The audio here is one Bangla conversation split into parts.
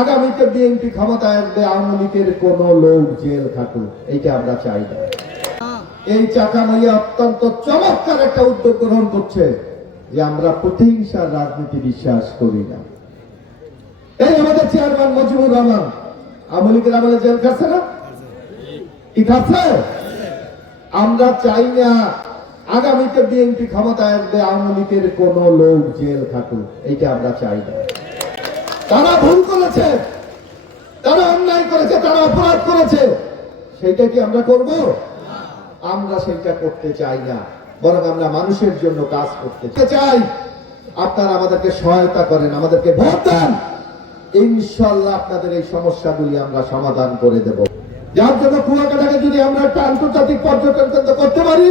আগামীতে বিএনপি ক্ষমতায় আসবে, আওয়ামী লীগের কোন লোক জেল খাটুক, এইটা আমরা চাই না। এই চাকা মাইয়া অত্যন্ত চমৎকার একটা উদ্যোগ গ্রহণ করছে যে আমরা প্রতিহিংসার রাজনীতি বিশ্বাস করি না। এই আমাদের চেয়ারম্যান মুজিবুর রহমান আওয়ামী লীগের আমলে জেল খাচ্ছে না? কি খাচ্ছে? আমরা চাই না আগামীতে বিএনপি ক্ষমতায় আসবে, আওয়ামী লীগের কোন লোক জেল খাটুক, এইটা আমরা চাই না। তারা ভুল করেছে, তারা অন্যায় করেছে, তারা অপরাধ করেছে, সেইটা কি আমরা করব? আমরা সেইটা করতে চাই না, বরং আমরা মানুষের জন্য কাজ করতে চাই। আপনারা আমাদেরকে সহায়তা করেন, আমাদেরকে ভোট দেন, ইনশাআল্লাহ আপনাদের এই সমস্যাগুলি আমরা সমাধান করে দেব। যার জন্য কুয়াকাটাকে যদি আমরা একটা আন্তর্জাতিক পর্যটন কেন্দ্র করতে পারি,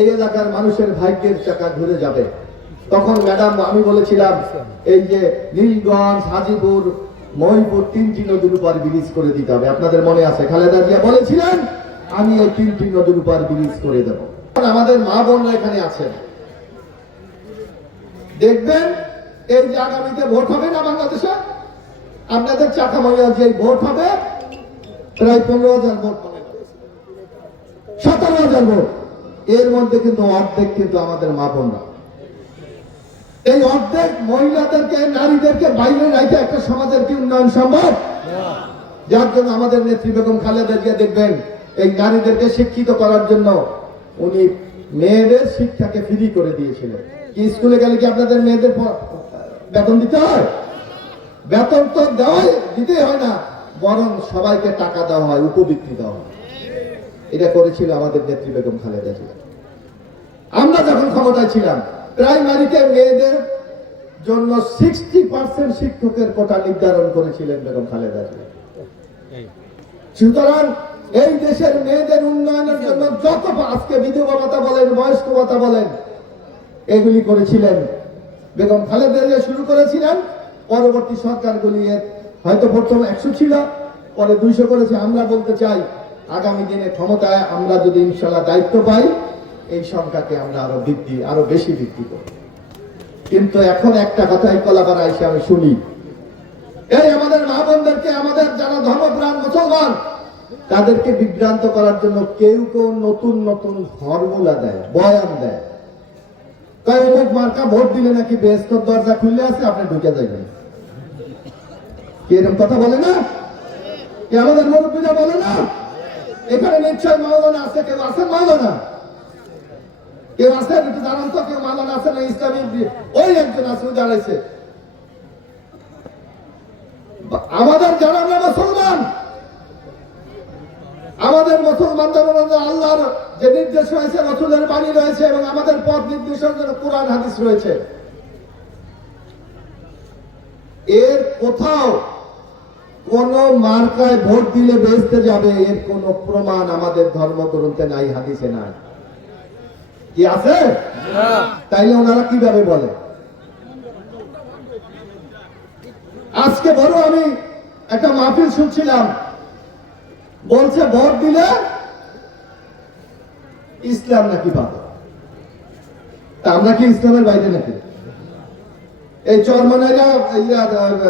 এই এলাকার মানুষের ভাগ্যের চাকা ঘুরে যাবে। তখন ম্যাডাম আমি বলেছিলাম এই যে নীলগঞ্জ, হাজীপুর, মহিপুর 3টি নদীর উপর ব্রিজ করে দিতে হবে। আপনাদের মনে আছে খালেদা জিয়া বলেছিলেন আমি এই 3টি নদীর উপর ব্রিজ করে দেব। আমাদের মা বোনরা এখানে আছেন, দেখবেন এই যে আগামীতে ভোট হবে না বাংলাদেশে, আপনাদের চাকামাইয়া যে ভোট হবে প্রায় 15,000 ভোট হবে, 17,000 ভোট, এর মধ্যে কিন্তু অর্ধেক কিন্তু আমাদের মা বোনরা। এই অর্ধেক মহিলাদেরকে, নারীদেরকে বাইরে রেখে একটা সমাজের কি উন্নয়ন সম্ভব? যার জন্য আমাদের নেত্রী বেগম খালেদা জিয়া দেখবেন এই নারীদেরকে শিক্ষিত করার জন্য উনি মেয়েদের শিক্ষাকে ফ্রি করে দিয়েছিলেন। কি স্কুলে গেলে কি আপনাদের মেয়েদের বেতন দিতে হয়? বেতন তো দিতেই হয় না, বরং সবাইকে টাকা দেওয়া হয়, উপবৃত্তি দেওয়া হয়। এটা করেছিল আমাদের নেত্রী বেগম খালেদা জিয়া। আমরা যখন ক্ষমতায় ছিলাম প্রাইমারিতে মেয়েদের জন্য 60% শিক্ষকের কোটা নির্ধারণ করেছিলেন বেগম খালেদা জিয়া। সুতরাং এই দেশের মেয়েদের উন্নয়নের জন্য যত আজকে বিধবা ভাতা বলেন, বয়স্ক ভাতা বলেন, এগুলি করেছিলেন বেগম খালেদা জিয়া, শুরু করেছিলেন। পরবর্তী সরকারগুলি হয়তো প্রথম 100 ছিল, পরে 200 করেছে। আমরা বলতে চাই আগামী দিনে ক্ষমতায় আমরা যদি ইনশাআল্লাহ দায়িত্ব পাই, এই সংখ্যাকে আমরা আরো বেশি বৃদ্ধি করব। কিন্তু এখন একটা কথাই কলাপাড়া এসে আমি শুনি, এই আমাদের মা বোনদেরকে, আমাদের যারা ধর্মপ্রাণ মুসলমান, তাদেরকে বিভ্রান্ত করার জন্য কেউ কেউ নতুন নতুন ফর্মুলা দেয়, বয়ান দেয়। তাই অমুক মার্কা ভোট দিলে নাকি বেহেশতের দরজা খুলে আছে, আপনি ঢুকে যাবেন। কি এরকম কথা বলে না? কি আমাদের মুরব্বীরা বলে না? এখানে নিশ্চয় মাওলানা আছে, কেউ আছেন মাওলানা? কেউ আছে একটু জানান তো, কেউ মাওলানা আছে না? ইসলামী ওই একজন আছে, দাঁড়াইছে। আমাদের যারা আমরা মুসলমান, আমাদের মুসলমানদের আল্লাহর যে নির্দেশ রয়েছে, রাসূলের বাণী রয়েছে, এবং আমাদের পথ নির্দেশের জন্য কোরআন হাদিস রয়েছে। এর কোথাও কোন মার্কায় ভোট দিলে বেহেশতে যাবে, এর কোন প্রমাণ আমাদের ধর্মগ্রন্থে নাই, হাদিসে নাই। কি আছে? তাইলে ওনারা কিভাবে বলে? আজকে বড় আমি একটা মাহফিল শুনছিলাম, বলছে ভোট দিলে ইসলাম নাকি পাবে। তা আমরা কি ইসলামের বাইরে নাকি? এই চরমানাইরা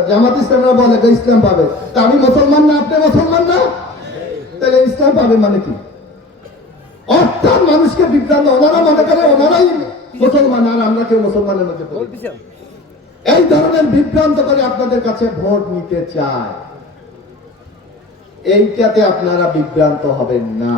জামাত ইসলামরা বলে ইসলাম পাবে, তা আমি মুসলমান না, আপনি মুসলমান না, তাহলে ইসলাম পাবে মানে কি? অর্থাৎ মানুষকে বিভ্রান্ত, ওনারা মনে করে ওনারাই মুসলমান আর আমরা কেউ মুসলমানের মধ্যে পড়ি। এই ধরনের বিভ্রান্ত করে আপনাদের কাছে ভোট নিতে চায়, এইটাতে আপনারা বিভ্রান্ত হবেন না।